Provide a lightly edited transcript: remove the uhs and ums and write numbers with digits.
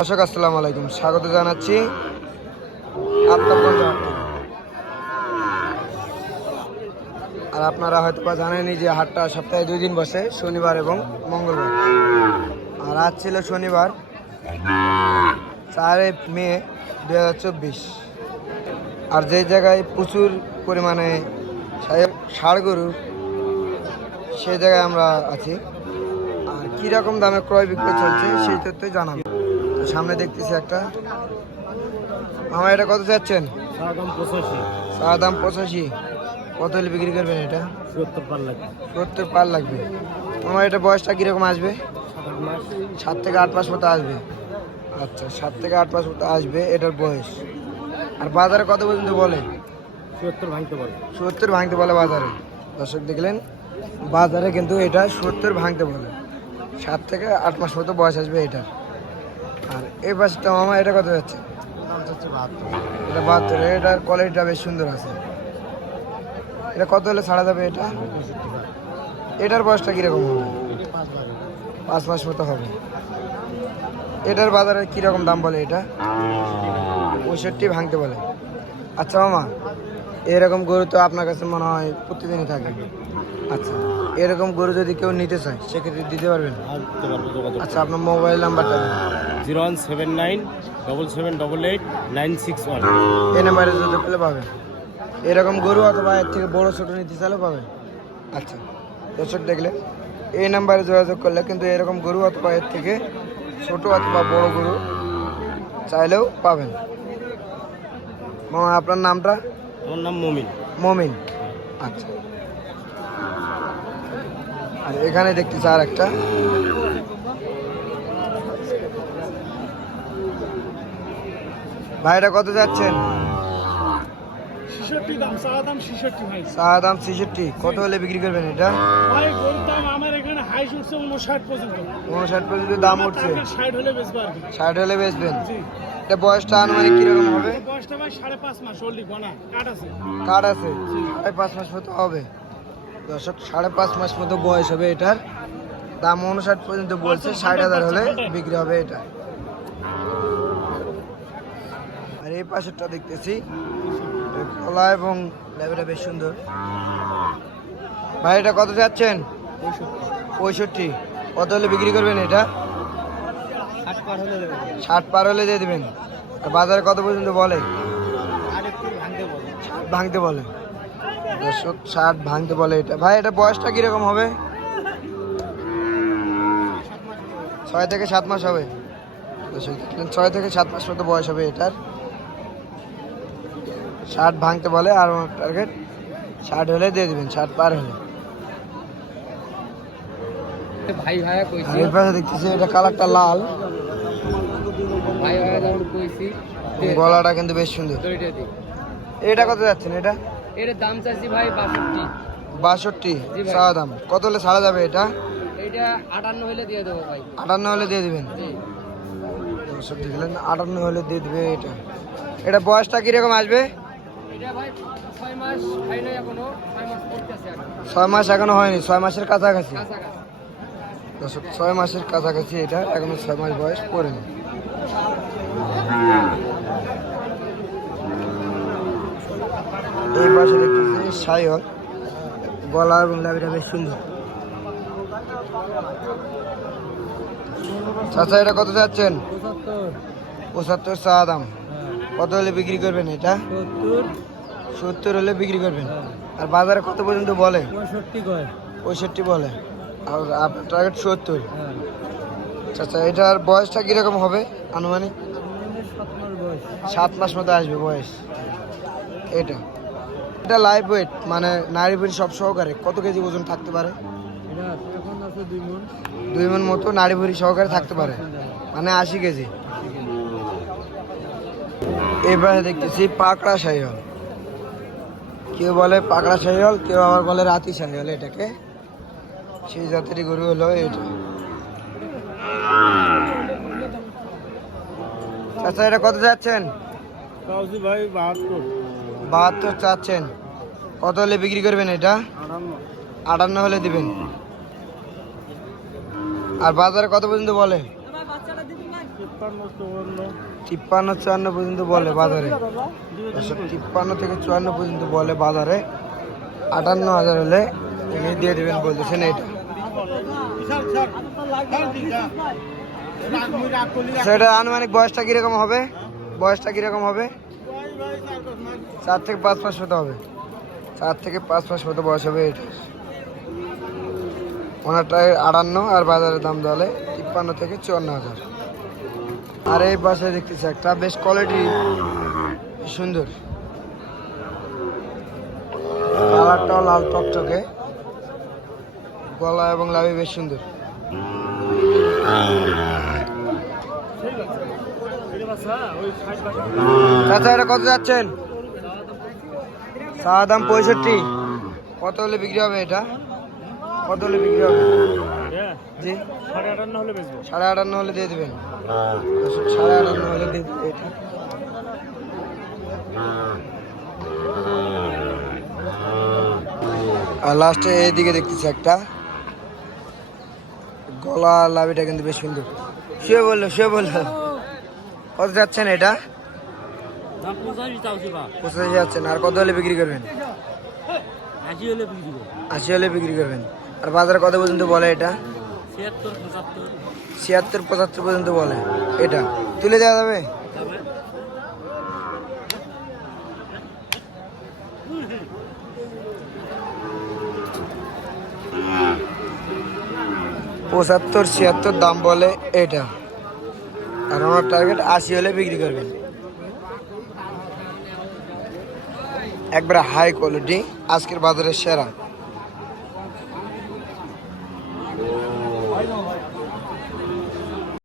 দর্শক আসসালামু আলাইকুম, স্বাগত জানাচ্ছি আফতাবগঞ্জ হাট থেকে। আর আপনারা হয়তো বা জানেনই যে হাটটা সপ্তাহে 2 দিন বসে, শনিবার এবং মঙ্গলবার। আর আজ ছিল শনিবার 4 মে 2024। আর যে জায়গায় প্রচুর পরিমাণে ষাড় গরু, সেই জায়গায় আমরা আছি। আর কীরকম দামে ক্রয় বিক্রয় চলছে সেই তথ্যই জানাবো। সামনে দেখতেছি একটা মামা, এটা কত চাচ্ছেন? চাওয়া দাম 85। কত হলে বিক্রি করবেন এটা? 70 পার লাগবে। মামা এটা বয়সটা কিরকম আসবে? 7 থেকে 8 মাস মতো আসবে। আচ্ছা, 7 থেকে 8 মাস মতো আসবে এটার বয়স। আর বাজারে কত পর্যন্ত বলে? 70 ভাঙতে বলে বাজারে। দর্শক দেখলেন, বাজারে কিন্তু এটা 70 ভাঙতে বলে। 7 থেকে 8 মাস মতো বয়স আসবে এটা। আর এই পাশটা মামা, এটা কত যাচ্ছে? এটা 72। এটার কোয়ালিটিটা বেশ সুন্দর আছে। এটা কত হলে ছাড়া যাবে এটা? এটার বয়সটা কীরকম হবে? 5 মাস মতো হবে। এটার বাজারে কীরকম দাম বলে? এটা 65 ভাঙতে বলে। আচ্ছা মামা, এরকম গরু তো আপনার কাছে মনে হয় প্রতিদিনই থাকে। আচ্ছা, এরকম গরু যদি কেউ নিতে চায় সেক্ষেত্রে দিতে পারবেন? আচ্ছা, আপনার মোবাইল নাম্বারটা দিন। 01797788961। এই নাম্বারে যোগাযোগ করলে পাবেন। এরকম গরু অথবা এর থেকে বড় ছোট নিতে চাইলেও পাবেন। আচ্ছা দর্শক দেখলে, এই নাম্বারে যোগাযোগ করলে কিন্তু এরকম গরু অথবা এর থেকে ছোট অথবা বড় গরু চাইলেও পাবেন। মামা, আপনার নামটা? আমার নাম মমিন। মমিন। আচ্ছা, আর এখানে দেখতেছি আর একটা। ভাইটা কত যাচ্ছেন? 66 দাম, চাওয়া দাম 66 ভাই। চাওয়া দাম 66। কত হলে বিক্রি করবেন এটা? ভাই গরুর দাম আমার এখানে হাই উঠছে 59 পর্যন্ত। 59 পর্যন্ত দাম উঠছে। 60 হলে বেচবো আর কি। 60 হলে বেচবেন। জি। এটা বয়সটা আনুমানিক কিরকম হবে? বয়সটা ভাই 5.5 মাস ওল্ডি গোনা কাট আছে। কার্ড আছে। 5.5 মাস মতো হবে। দর্শক, 5.5 মাস মতো বয়স হবে এটার। দাম 59 পর্যন্ত বলছে, 60,000 হলে বিক্রি হবে এটা। আর এই পাশেরটা দেখতেছি, গলা এবং লেবেটা বেশ সুন্দর। ভাই এটা কত যাচ্ছেন? 65। কত হলে বিক্রি করবেন এটা? 60 পার হলে দিয়ে দেবেন। আর বাজারে কত পর্যন্ত বলে? 60 ভাঙতে বলে। দর্শক, 60 ভাঙতে বলে এটা। ভাই এটা বয়সটা কিরকম হবে? 6 থেকে 7 মাস হবে। দর্শক, 6 থেকে 7 মাস মতো বয়স হবে এটার। 60 ভাঙতে বলে। আর আমার টার্গেট 60 হলে দিয়ে দেবেন, 60 পার হলে। ভাই ভাইয়া আর কইছি, এই পাশে দেখতেছি এটা কালারটা লাল, ভাই ভাইয়া দাম কইছি। গলাটা কিন্তু বেশ সুন্দর। দড়িটা দি। এটা কত যাচ্ছেন এটা? এর দাম চাইছি ভাই 62। 62 জি ভাই। চাওয়া দাম। কত হলে ছাড়া যাবে এটা? এটা 58 হলে দিয়ে দেবো ভাই। 58 হলে দিয়ে দিবেন। জি। দর্শক দেখলেন, 58 হলে দিয়ে দেবে এটা। এটা বয়সটা কিরকম আসবে? এটা ভাই 6 মাস হয় না এখনো, 6 মাস পড়তেছে এখন। 6 মাস এখনো হয়নি, 6 মাসের কাছাকাছি। কাছাকাছি। দর্শক, 6 মাসের কাছাকাছি এটা, এখনো 6 মাস বয়স পড়েনি। এই পাশে দেখতেছি সাইহল, গলা এবং লাভিটা বেশ সুন্দর। চাচা, এটা কত যাচ্ছেন? 75 চা দাম। কত হলে বিক্রি করবেন এটা? 70 হলে বিক্রি করবেন। আর বাজারে কত পর্যন্ত বলে? 65 বলে। আর আপনার টার্গেট 70। আচ্ছা, এটার বয়সটা কিরকম হবে আনুমানিক? 7 মাস মতো আসবে বয়স এটা। এটা লাইভ ওয়েট, মানে নারী ভুঁড়ি সব সহকারে কত কেজি ওজন থাকতে পারে? 2 মণ মতো নারী ভুঁড়ি সহকারে থাকতে পারে, মানে 80 কেজি। এবারে দেখতেছি পাকড়া শাহিওয়াল। কেউ বলে পাকড়া শাহিওয়াল, কেউ আবার বলে রাতি শাহিওয়াল। এটাকে সেই জাতেরই গরু হলো এটা। আচ্ছা, এটা কত যাচ্ছেন? ভাই 72। 72 চাচ্ছেন। কত হলে বিক্রি করবেন এটা? 58 হলে দিবেন। আর বাজারে কত পর্যন্ত বলে? 53 54 পর্যন্ত বলে বাজারে। দর্শক 53 থেকে 54 পর্যন্ত বলে বাজারে। 58,000 হলে উনি দিয়ে দেবেন বলতেছেন এটা। সেটা আনুমানিক বয়সটা কিরকম হবে? বয়সটা কিরকম হবে? 4 থেকে 5 মাস মতো হবে। 4 থেকে 5 মাস মতো বয়স হবে এটা। ওনারটায় 58 আর বাজারের দাম দলে 53 থেকে 54,000। আর এই পাশে দেখতেছি একটা বেশ কোয়ালিটি সুন্দর, কালারটাও লাল টকটকে, গলা এবং লাভি বেশ সুন্দর। চাচা এটা কত যাচ্ছেন? চা দাম 65। কত হলে বিক্রি হবে এটা? কত হলে বিক্রি হবে? জি 58,500 হলে দিয়ে দেবেন। 58,500 হলে দিয়ে দেবেন এটা। আর লাস্টে এইদিকে দেখতেছি একটা, গলা লাভিটা কিন্তু বেশ সুন্দর। শুয়ে বললো কত যাচ্ছেন এটা? 85 যাচ্ছেন। আর কত হলে বিক্রি করবেন? 80 হলে বিক্রি করবেন। আর বাজারে কত পর্যন্ত বলে এটা? 76 75 পর্যন্ত বলে এটা। তুলে দেওয়া যাবে? পঁচাত্তর 76 দাম বলে এটা। আর আমার টার্গেট 80 হলে বিক্রি করবেন। একবারে হাই কোয়ালিটি, আজকের বাজারের সেরা।